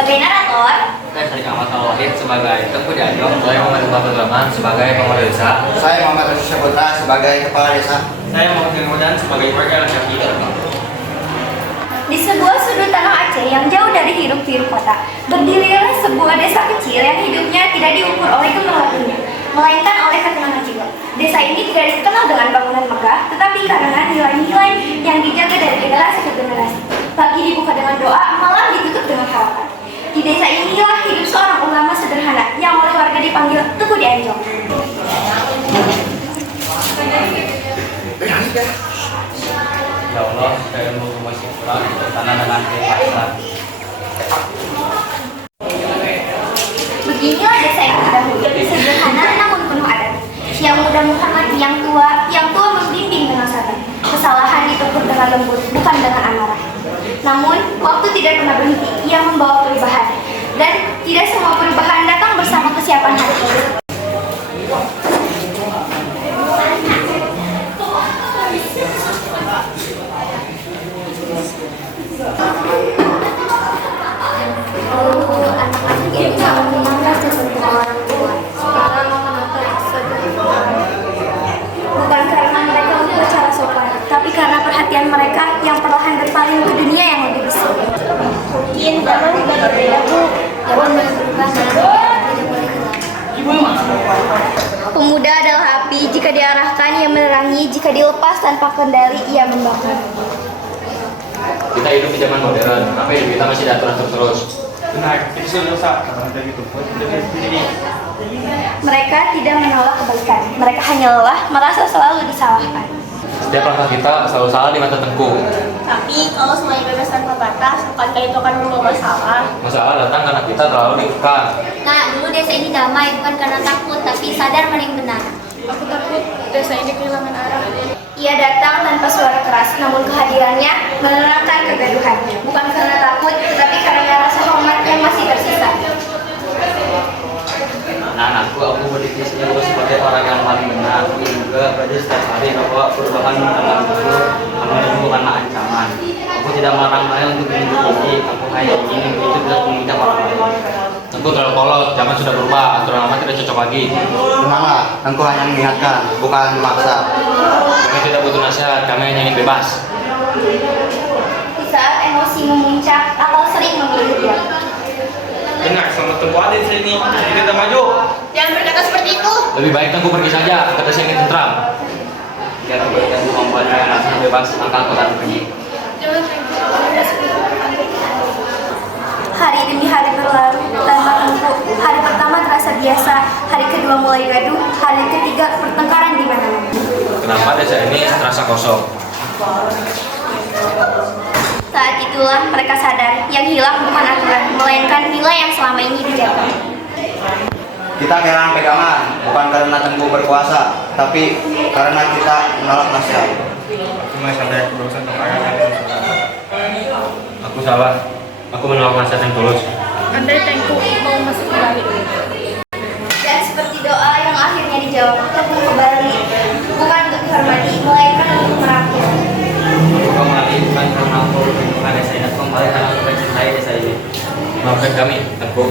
Sebagai narator, Saya Sari Ahmad Al-Wahid sebagai Tengku Jajong. Saya Muhammad Iqbal Abdurrahman sebagai pemuda desa. Saya Muhammad Rasul Saputra sebagai kepala desa. Saya Muhammad Hilmudan sebagai warga laki-laki. di sebuah sudut tanah Aceh yang jauh dari hiruk-pikuk kota, berdirilah sebuah desa kecil yang hidupnya tidak diukur oleh gemerlap dunia, melainkan oleh ketenangan jiwa. Desa ini tidak dikenal dengan bangunan megah, tetapi karena nilai-nilai yang dijaga dari generasi ke generasi. Pagi dibuka dengan doa, malam ditutup dengan harapan. Di desa inilah hidup seorang ulama sederhana yang oleh warga dipanggil Tuku Dianjong. Ya Allah, saya mau masih pulang tanah dengan keikhlasan. Beginilah desa yang terdahulu, sederhana namun penuh adat. Yang muda Muhammad, yang tua membimbing dengan sabar. Kesalahan ditegur dengan lembut, bukan dengan amarah. Namun, waktu tidak pernah berhenti, ia membawa perubahan. Dan tidak semua perubahan datang bersama kesiapan hati. Anak-anak ini sangat menangkap sesuatu orang tua. Sekarang menonton bukan karena mereka lupa cara sopan, tapi karena perhatian mereka yang perlahan berpaling ke dunia yang lebih besar. Mungkin zaman sudah berbeda, Bu. Zaman mulai berubah dan tidak boleh hilang. Pemuda adalah api, jika diarahkan ia menerangi, jika dilepas tanpa kendali ia membakar. Kita hidup di zaman modern, tapi hidup kita masih diatur terus. Benar, itu sudah dosa. Karena gitu, Mereka tidak menolak kebaikan, mereka hanya lelah merasa selalu disalahkan. Setiap langkah kita selalu salah di mata Tengku. Tapi kalau semuanya bebas tanpa batas, bukankah itu akan membawa masalah? Masalah datang karena kita terlalu dikekang. Nah, dulu desa ini damai bukan karena takut, tapi sadar mana yang benar. Aku takut desa ini kehilangan arah. Ia datang tanpa suara keras, namun kehadirannya menerangkan kegaduhan. Bukan karena takut, tetapi karena rasa hormat yang masih tersisa. Anak-anakku, aku berdiskusi dulu sebagai orang yang paling benar. Aku juga belajar setiap hari bahwa perubahan dalam dulu kamu bukanlah ancaman. Aku tidak melarang kalian untuk hidup ini. Aku hanya ingin itu tidak menginjak orang lain. Tengku terlalu kolot, zaman sudah berubah, aturan lama tidak cocok lagi. Tenanglah, Tengku hanya mengingatkan, bukan memaksa. Kami tidak butuh nasihat, kami hanya ingin bebas. Di saat emosi memuncak atau sering memilih diam. Dengar, sama Tengku Adin saya ini, kita maju. Jangan berkata seperti itu. Lebih baik Tengku pergi saja, kata saya ingin tentram. Biar kebaikan kemampuannya yang langsung bebas, maka aku akan pergi. Jangan Hari demi hari berlalu tanpa Tengku. Hari pertama terasa biasa, hari kedua mulai gaduh, hari ketiga pertengkaran di mana-mana. Kenapa desa ini terasa kosong? Saat itulah mereka sadar, yang hilang bukan aturan, melainkan nilai yang selama ini dijaga. Kita kehilangan pegangan, bukan karena Tengku berkuasa, tapi karena kita menolak nasihat. Cuma sadar kebebasan kepayahan dan saudara. Aku salah. Aku menolak nasihat yang tulus. Andai Tengku mau masuk kembali. Dan seperti doa yang akhirnya dijawab, Tengku kembali, bukan untuk dihormati, melainkan untuk merakyat. Aku kembali bukan karena aku rindukan desa ini, aku kembali karena aku mencintai desa ini. Maafkan kami, Tengku.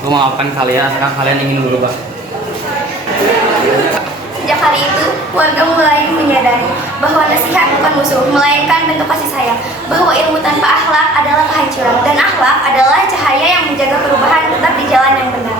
Aku maafkan kalian, asalkan kalian ingin berubah. Sejak hari itu, warga mulai menyadari bahwa nasihat bukan musuh, melainkan bentuk kasih sayang. Bahwa ilmu tanpa akhlak adalah kehancuran, dan akhlak adalah cahaya yang menjaga perubahan tetap di jalan yang benar.